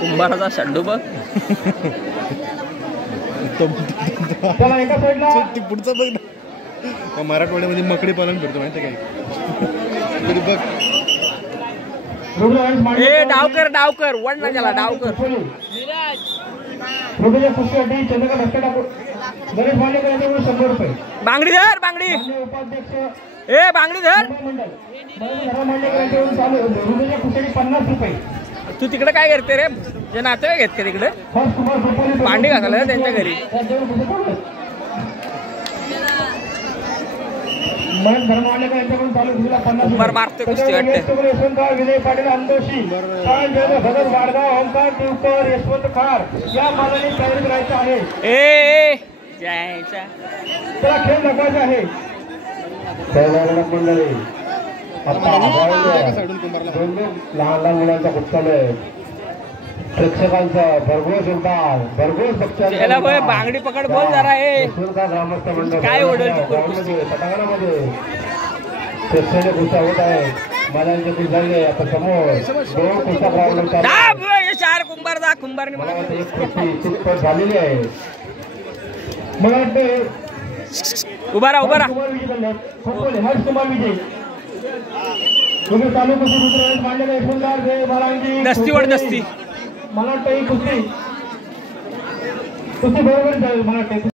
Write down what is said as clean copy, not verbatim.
कुंभाराचा शंडू बघ एका साईडला पुढचा बघ ना मराठवाड्यामध्ये मकडी पालन करतो माहिती काय बघ ए डावकर डावकर वडना गेला डावकर बांगडी धर बांगडी ए बांगडी धर तू तिकडे काय करते रे जे नाते घेत का तिकडे भांडी घासायला त्यांच्या घरी कुंभार मारतोय कुस्ती वाटते विजय पाटील अंदोशी भगत वाडगाव ओंकार टिवकर यशवंत खार या मालाने तयारी करायचं आहे ए जायचा त्याला खेळ दाखवायचा आहे मंडळी लहान लहान मुलांचा पुस्तकालय प्रेक्षकांचा भरघोस उद्धार भरघोस बक्षाला बांगडी पकड बोल जरा ए ग्रामस्थ मंडळ काय ओढल पटांगणामध्ये प्रेक्षणीय कुस्त्या होत आहे मैदानाचे कुस्ती झाले आता समोर दोन कुस्त्या प्रारंभ चार कुंभार जा कुंभारने मला वाटतं एक कुस्ती चितपट झालेली आहे मला वाटतं उभा राहा हर्ष कुमार विजय तुम्ही चालू कुस्ती मांडलेला सुंदर जय बालांगी दस्ती वड दस्ती मला वाटतं ही कुस्ती बरोबर मला वाटतं